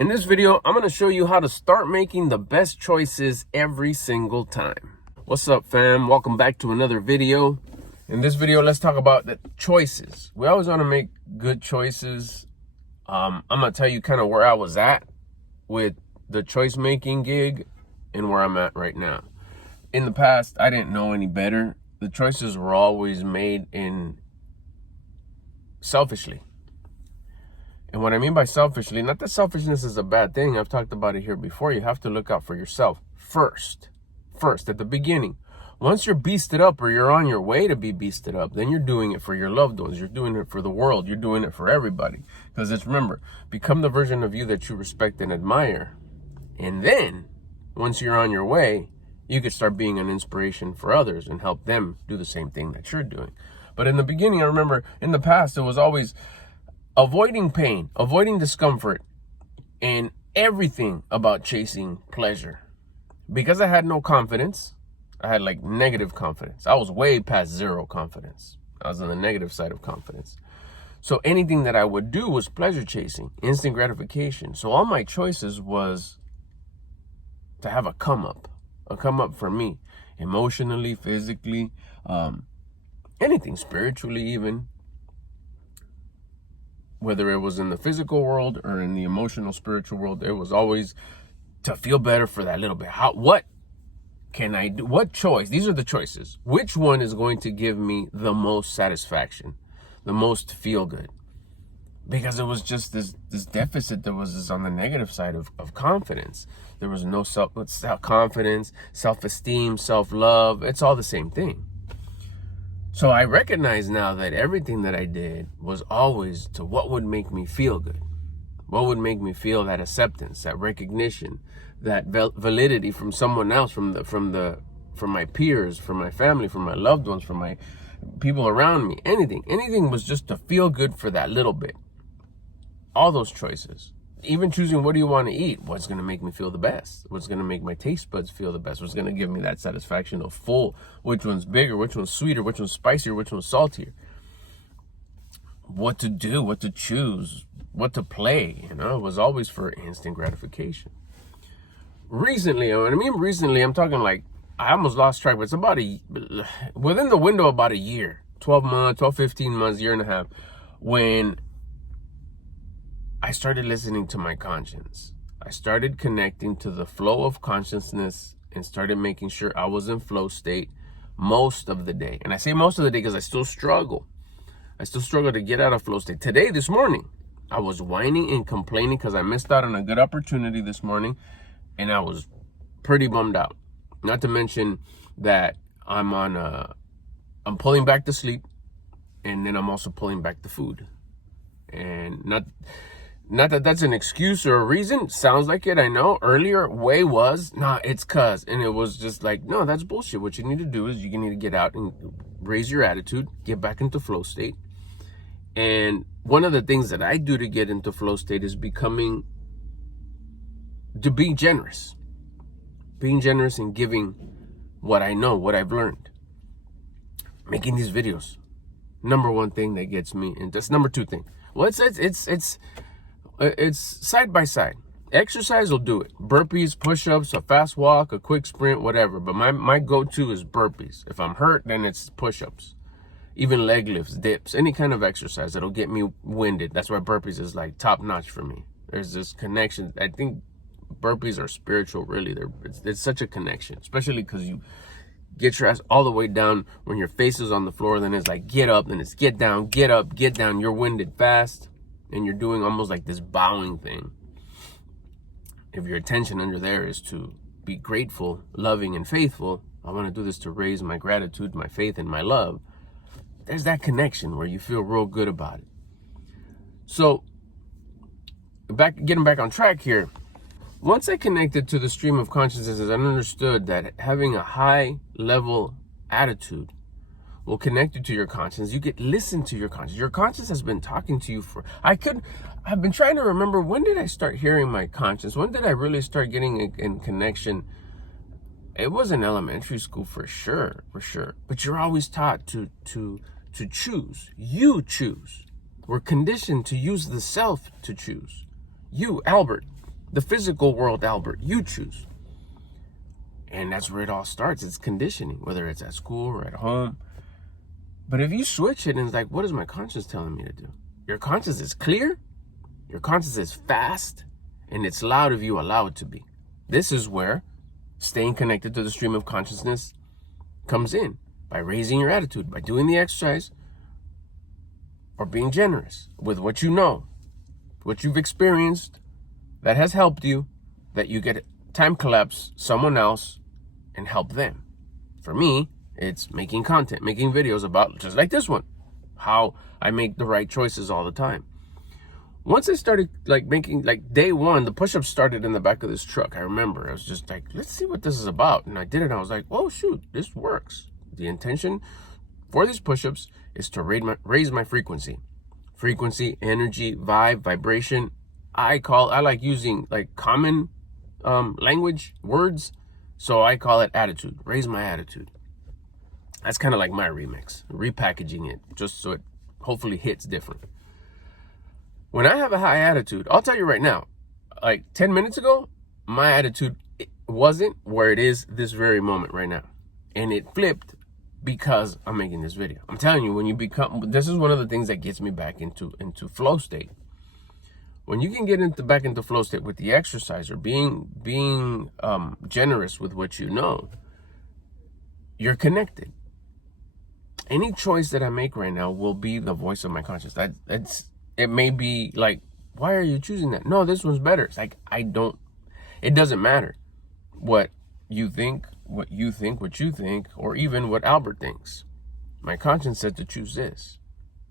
In this video, I'm going to show you how to start making the best choices every single time. What's up, fam? Welcome back to another video. In this video, let's talk about the choices. We always want to make good choices. I'm going to tell you kind of where I was at with the choice making gig and where I'm at right now. In the past, I didn't know any better. The choices were always made selfishly. And what I mean by selfishly, not that selfishness is a bad thing. I've talked about it here before. You have to look out for yourself first, at the beginning. Once you're beasted up or you're on your way to be beasted up, then you're doing it for your loved ones. You're doing it for the world. You're doing it for everybody. Because it's, remember, become the version of you that you respect and admire. And then, once you're on your way, you could start being an inspiration for others and help them do the same thing that you're doing. But in the beginning, I remember in the past, it was always avoiding pain, avoiding discomfort, and everything about chasing pleasure. Because I had no confidence, I had like negative confidence. I was way past zero confidence. I was on the negative side of confidence. So anything that I would do was pleasure chasing, instant gratification. So all my choices was to have a come up for me, emotionally, physically, anything, spiritually even. Whether it was in the physical world or in the emotional, spiritual world, it was always to feel better for that little bit. What can I do? What choice? These are the choices. Which one is going to give me the most satisfaction, the most feel good? Because it was just this deficit that was on the negative side of confidence. There was no self-confidence, self-esteem, self-love. It's all the same thing. So I recognize now that everything that I did was always to what would make me feel good. What would make me feel that acceptance, that recognition, that validity from someone else, from my peers, from my family, from my loved ones, from my people around me. Anything was just to feel good for that little bit. All those choices. Even choosing what do you want to eat, what's going to make me feel the best, what's going to make my taste buds feel the best, what's going to give me that satisfaction of full, which one's bigger, which one's sweeter, which one's spicier, which one's saltier, what to do, what to choose, what to play, it was always for instant gratification. Recently, when I mean recently, I'm talking like, I almost lost track, but it's within the window about a year, 15 months, year and a half, when I started listening to my conscience. I started connecting to the flow of consciousness and started making sure I was in flow state most of the day. And I say most of the day because I still struggle. To get out of flow state. This morning, I was whining and complaining because I missed out on a good opportunity this morning. And I was pretty bummed out. Not to mention that I'm pulling back the sleep. And then I'm also pulling back the food. And not that that's an excuse or a reason. Sounds like it, I know. Earlier, way was, it's cuz. And it was just like, no, that's bullshit. What you need to do is you need to get out and raise your attitude, get back into flow state. And one of the things that I do to get into flow state is being generous. Being generous and giving what I know, what I've learned. Making these videos. Number one thing that gets me, and that's number two thing. Well, it's side by side. Exercise will do it. Burpees, push-ups, a fast walk, a quick sprint, whatever. But my go-to is burpees. If I'm hurt, then it's push-ups. Even leg lifts, dips, any kind of exercise that'll get me winded. That's why burpees is like top-notch for me. There's this connection. I think burpees are spiritual, really. It's such a connection, especially because you get your ass all the way down when your face is on the floor. Then it's like get up, then it's get down, get up, get down. You're winded fast. And you're doing almost like this bowing thing. If your attention under there is to be grateful, loving, and faithful, I want to do this to raise my gratitude, my faith, and my love. There's that connection where you feel real good about it. So, getting back on track here. Once I connected to the stream of consciousness and understood that having a high level attitude will connect you to your conscience. You get listen to your conscience. Your conscience has been talking to you I've been trying to remember, when did I start hearing my conscience? When did I really start getting in connection? It was in elementary school for sure. But you're always taught to choose. You choose. We're conditioned to use the self to choose. You, Albert, The physical world, Albert, you choose. And that's where it all starts. It's conditioning, whether it's at school or at home. But if you switch it and it's like, what is my conscience telling me to do? Your conscience is clear, your conscience is fast, and it's loud if you allow it to be. This is where staying connected to the stream of consciousness comes in, by raising your attitude, by doing the exercise, or being generous with what you know, what you've experienced that has helped you, that you get time collapse someone else and help them. For me, it's making content, making videos about, just like this one, how I make the right choices all the time. Once I started making, day one, the push-ups started in the back of this truck. I remember I was just like, let's see what this is about. And I did it. And I was like, oh shoot, this works. The intention for these push-ups is to raise my frequency. Frequency, energy, vibe, vibration. I like using common language, words. So I call it attitude, raise my attitude. That's kind of like my remix, repackaging it just so it hopefully hits different. When I have a high attitude, I'll tell you right now, 10 minutes ago, my attitude wasn't where it is this very moment right now. And it flipped because I'm making this video. I'm telling you, when you this is one of the things that gets me back into flow state. When you can get back into flow state with the exercise or being generous with what you know, you're connected. Any choice that I make right now will be the voice of my conscience. It may be like, why are you choosing that? No, this one's better. It's like, it doesn't matter what you think, or even what Albert thinks. My conscience said to choose this.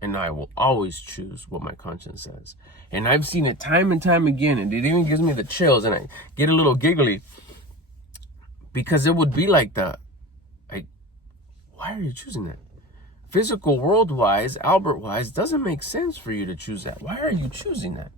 And I will always choose what my conscience says. And I've seen it time and time again, and it even gives me the chills, and I get a little giggly, because it would be like why are you choosing that? Physical world-wise, Albert-wise, doesn't make sense for you to choose that. Why are you choosing that?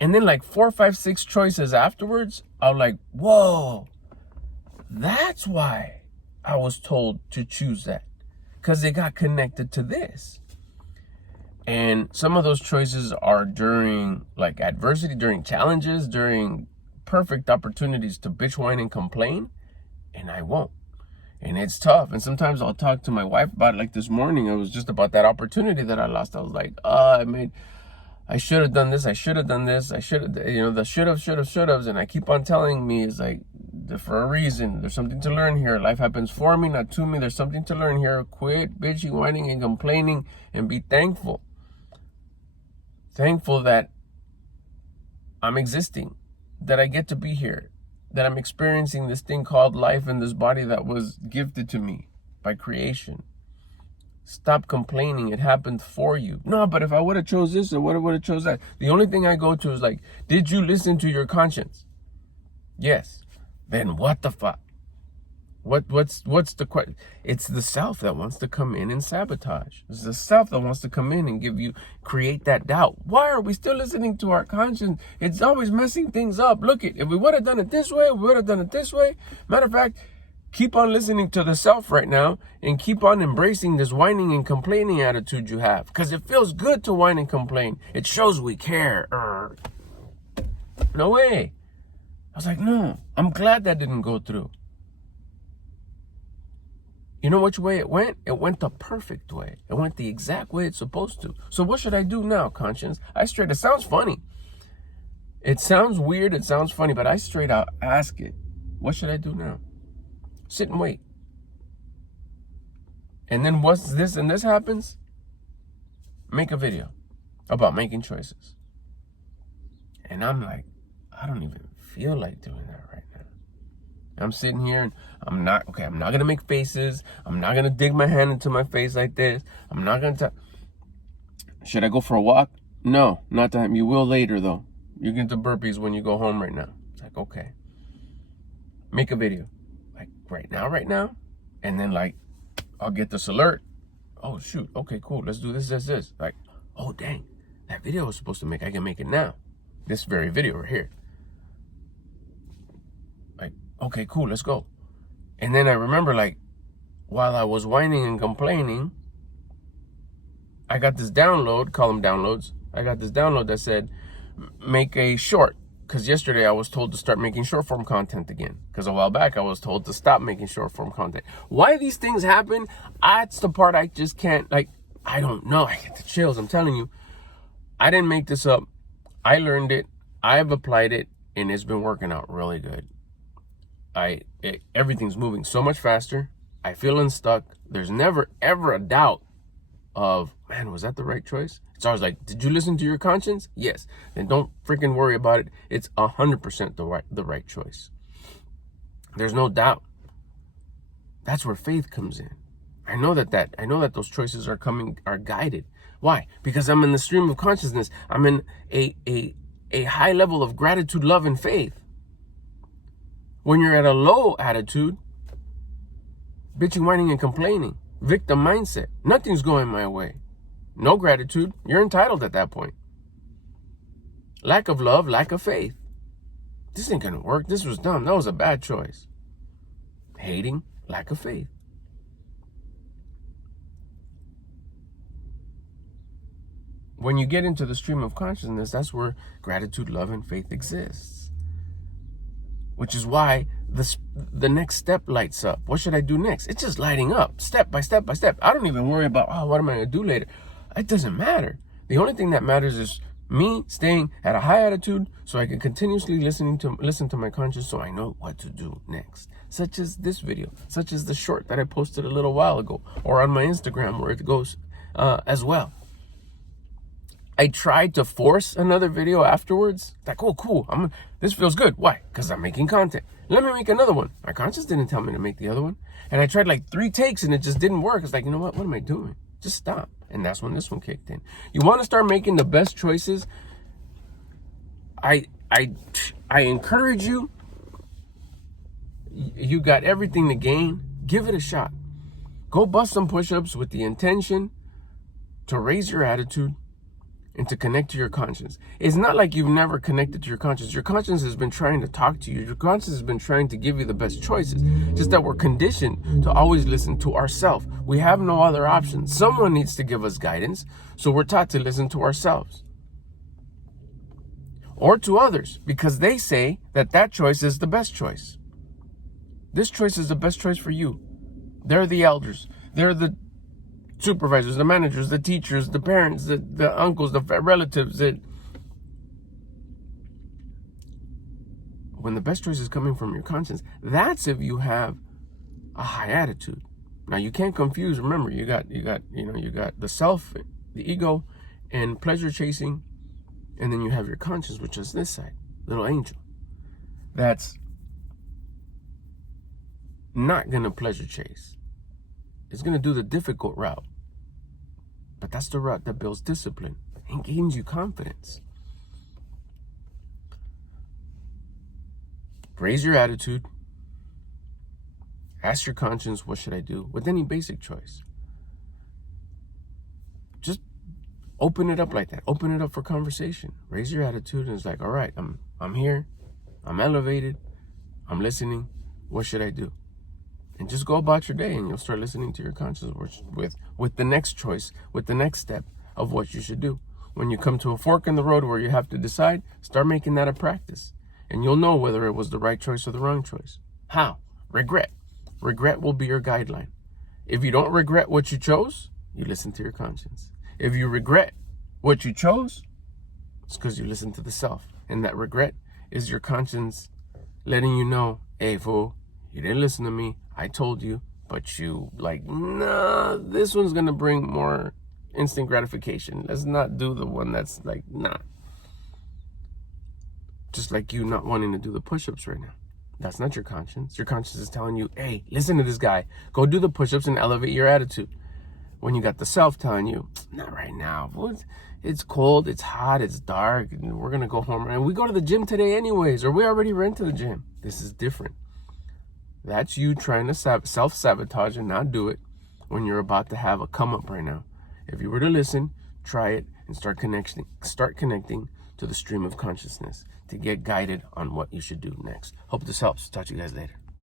And then 4, 5, 6 choices afterwards, I'm like, whoa, that's why I was told to choose that. Because it got connected to this. And some of those choices are during adversity, during challenges, during perfect opportunities to bitch, whine, and complain. And I won't. And it's tough. And sometimes I'll talk to my wife about it. Like this morning, it was just about that opportunity that I lost. I was like, I should have done this. I should have done this. I should have, the should have. And I keep on telling me, it's like, for a reason. There's something to learn here. Life happens for me, not to me. There's something to learn here. Quit bitching, whining, and complaining, and be thankful. Thankful that I'm existing, that I get to be here, that I'm experiencing this thing called life in this body that was gifted to me by creation. Stop complaining. It happened for you. No, but if I would have chose this or would have chose that. The only thing I go to is did you listen to your conscience? Yes. Then what the fuck? What's the question? It's the self that wants to come in and sabotage. It's the self that wants to come in and create that doubt. Why are we still listening to our conscience? It's always messing things up. Look, if we would have done it this way, we would have done it this way. Matter of fact, keep on listening to the self right now and keep on embracing this whining and complaining attitude you have. Because it feels good to whine and complain. It shows we care. No way. I was like, no, I'm glad that didn't go through. You know which way it went? It went the perfect way. It went the exact way it's supposed to. So what should I do now, conscience? It sounds funny. It sounds weird. It sounds funny, but I straight out ask it. What should I do now? Sit and wait. And then once this and this happens, make a video about making choices. And I'm like, I don't even feel like doing that right now. I'm sitting here and I'm not going to make faces. I'm not going to dig my hand into my face like this. I'm not going to... Should I go for a walk? No, not time. You will later, though. You get the burpees when you go home right now. It's like, okay. Make a video. Right now. And then, I'll get this alert. Oh, shoot. Okay, cool. Let's do this. Oh, dang. That video I was supposed to make, I can make it now. This very video right here. Okay, cool, let's go. And then I remember, while I was whining and complaining, I got this download, call them downloads. I got this download that said, make a short because yesterday I was told to start making short form content again. Because a while back I was told to stop making short form content. Why these things happen, that's the part I just can't, like, I don't know. I get the chills, I'm telling you. I didn't make this up. I learned it. I've applied it, and it's been working out really good. Everything's moving so much faster. I feel unstuck. There's never, ever a doubt of, man, was that the right choice? It's always like, did you listen to your conscience? Yes. Then don't freaking worry about it. It's 100% the right choice. There's no doubt. That's where faith comes in. I know that those choices are guided. Why? Because I'm in the stream of consciousness. I'm in a high level of gratitude, love, and faith. When you're at a low attitude, bitching, whining, and complaining, victim mindset, nothing's going my way. No gratitude, you're entitled at that point. Lack of love, lack of faith. This ain't gonna work. This was dumb. That was a bad choice. Hating, lack of faith. When you get into the stream of consciousness, that's where gratitude, love, and faith exists. Which is why the next step lights up. What should I do next? It's just lighting up, step by step by step. I don't even worry about, what am I going to do later? It doesn't matter. The only thing that matters is me staying at a high attitude so I can continuously listen to my conscience so I know what to do next. Such as this video, such as the short that I posted a little while ago, or on my Instagram where it goes as well. I tried to force another video afterwards. Like, oh, cool. This feels good. Why? Because I'm making content. Let me make another one. My conscience didn't tell me to make the other one. And I tried like 3 takes and it just didn't work. It's like, you know what? What am I doing? Just stop. And that's when this one kicked in. You want to start making the best choices? I encourage you. You got everything to gain. Give it a shot. Go bust some push-ups with the intention to raise your attitude and to connect to your conscience. It's not like you've never connected to your conscience. Your conscience has been trying to talk to you. Your conscience has been trying to give you the best choices. Just that we're conditioned to always listen to ourselves. We have no other option. Someone needs to give us guidance, so we're taught to listen to ourselves. Or to others, because they say that choice is the best choice. This choice is the best choice for you. They're the elders. They're the supervisors, the managers, the teachers, the parents, the uncles, the relatives. When the best choice is coming from your conscience, that's if you have a high attitude. Now you can't confuse. Remember, you got the self, the ego, and pleasure chasing, and then you have your conscience, which is this side, little angel. That's not gonna pleasure chase. It's going to do the difficult route. But that's the route that builds discipline and gains you confidence. Raise your attitude. Ask your conscience, what should I do? With any basic choice. Just open it up like that. Open it up for conversation. Raise your attitude and it's like, all right, I'm here. I'm elevated. I'm listening. What should I do? And just go about your day and you'll start listening to your conscience with the next choice, with the next step of what you should do. When you come to a fork in the road where you have to decide, start making that a practice. And you'll know whether it was the right choice or the wrong choice. How? Regret. Regret will be your guideline. If you don't regret what you chose, you listen to your conscience. If you regret what you chose, it's because you listen to the self. And that regret is your conscience letting you know, hey, fool, you didn't listen to me. I told you, but you nah, this one's going to bring more instant gratification. Let's not do the one that's like, nah. Just like you not wanting to do the push-ups right now. That's not your conscience. Your conscience is telling you, hey, listen to this guy. Go do the push-ups and elevate your attitude. When you got the self telling you, not right now. It's cold, it's hot, it's dark, and we're going to go home. And we go to the gym today anyways, or we already rented the gym. This is different. That's you trying to self-sabotage and not do it when you're about to have a come up right now. If you were to listen, try it, and start connecting to the stream of consciousness to get guided on what you should do next. Hope this helps. Talk to you guys later.